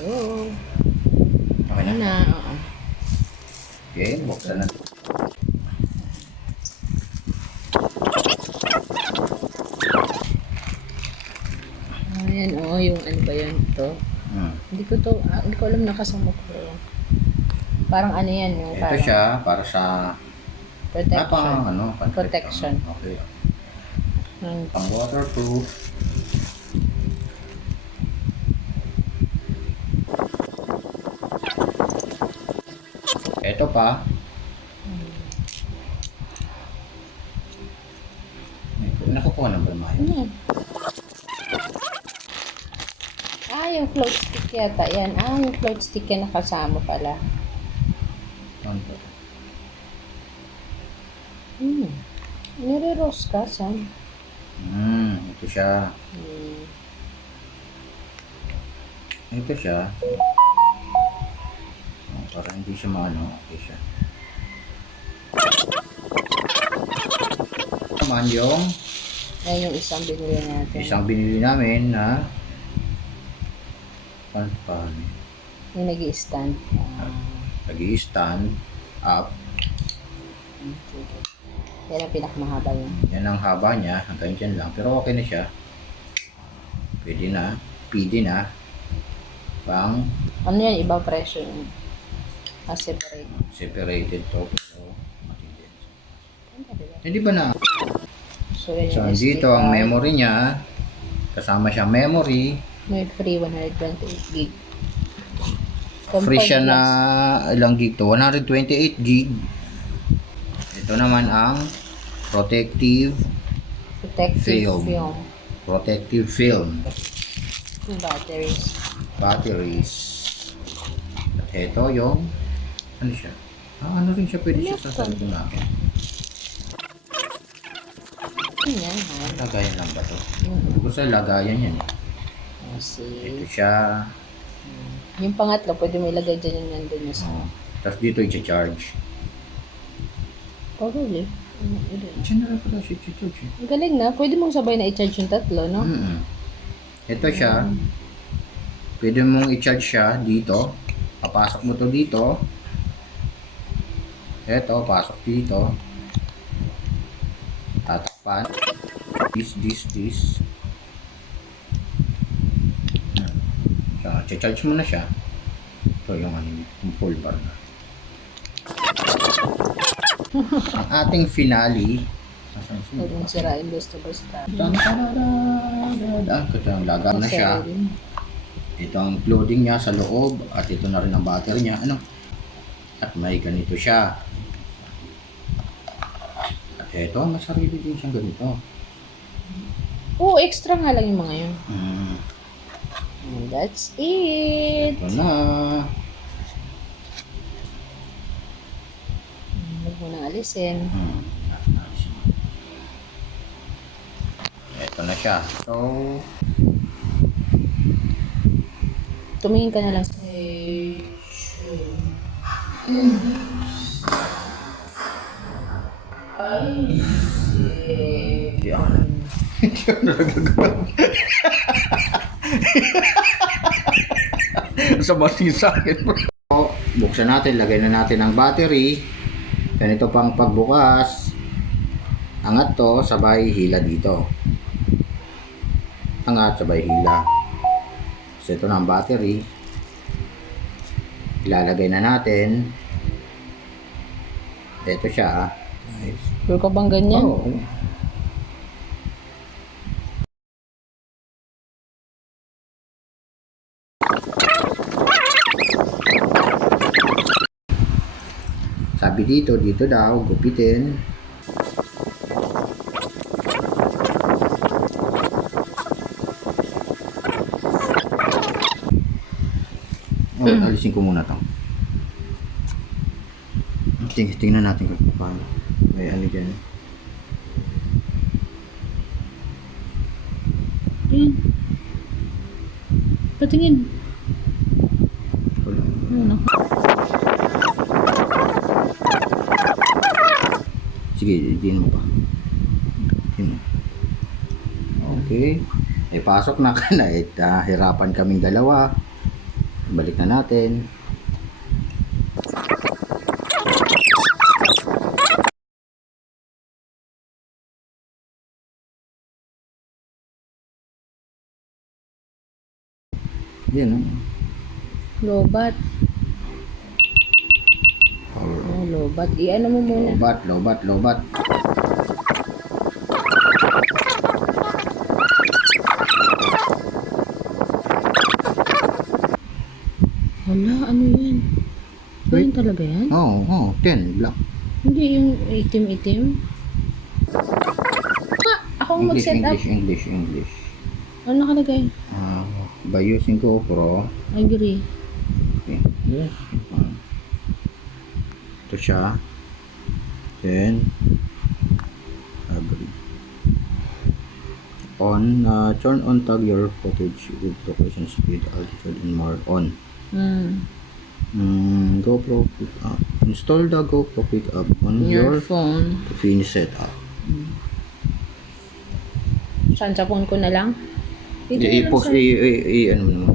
Oo. Okay Ano na. na, oo. Okay, buksan na. Ayan, oo, yung ano ba yan, ito. Hindi ko alam nakasama ko. Parang ano yan, yung Ito parang siya, para sa... protection. pang ano? Protection. Okay. Hmm. Pang waterproof. Ito pa. Nakukuha na ba Maya? Ano yan? Yung float stick yata. Yan. Yung float stick yan nakasama pala. Ano to? Nire-roast ka, Sam. Ito siya. Ito siya. Para hindi siya maano. Okay siya. Naman yung Yung isang binili natin. isang binili namin na pan Yung nag-i-stand. nag-i-stand up. Yan ang pinakamahaba yun. Yan ang haba niya. Hanggang dyan lang. Pero okay na siya. Pwede na. Pwede na. Pang Ano yan? Ibang presyo yun. Separate. separated to. So, matindi. Hindi ba na? So, yan So, yung SD dito ang card. memory niya. Kasama siya memory. May free 128 gig. Free siya na Compared ilang gig to? 128 gig. Ito naman ang protective protective film. film. Protective film. Two batteries. Batteries. At ito yung ano siya? Ano rin siya? Pwede siya sa cellphone natin. Yan, ha? Lagayan lang ba to? Gusto lagayan yan eh. Ito See. siya. Yung pangatlo, pwede mo ilagay dyan yung nandun yung sa. Tapos dito i-charge. Probably. Diyan na lang pala siya i-charge eh. Ang galing na. Pwede mong sabay na i-charge yung tatlo, no? Ito siya. Pwede mong i-charge siya dito. Papasok mo to dito. Ito, pasok dito. Tatakpan. This. Charge mo na siya. Ito yung yung full bar na. Ang ating finale. Huwag mong sirain basta-basta. Ito yung laga na siya. Ito ang clothing niya sa loob. At ito na rin ang battery niya. At may ganito siya. At ito, may sarili din siyang ganito. Oo, extra nga lang yung mga yun. And that's it. Ito na. Huwag mo nang alisin. Ito na siya. So, Tumingin ka na lang. yan. Hindi ako nagagawa. Sama din sa akin, bro. So, buksan natin, lagay na natin ang battery. Ganito pang pagbukas. Angat to, sabay hila dito. Angat, sabay hila. So, ito na ang battery. Ilalagay na natin. Ito siya. Nice. Sure ka bang ganyan? Oo. Sabi dito daw, gupitin. Alisin ko muna to. Tingnan natin kung paano. May ano dyan. Patingin. Ano? Sige, din mo pa. Din mo. Okay. Ay pasok na ka na. Hirapan kaming dalawa. Balik na natin. Yan, Lobat. Oh, lobat. I-ano mo muna. Lobat. Hala, ano yan? Ganyan talaga yan? Oo, 10 black. Hindi yung itim-itim. Ako ang mag-set up. English. Ano nakalagay? By using GoPro, Agree. okay. Ito siya. Then, agree. Turn on tag your footage with location, speed, altitude, and more. On. GoPro pick up. Install the GoPro pick up on Your your phone. to finish setup. Saan sa phone ko na lang? Dito na lang I-post, sa... ano mo naman.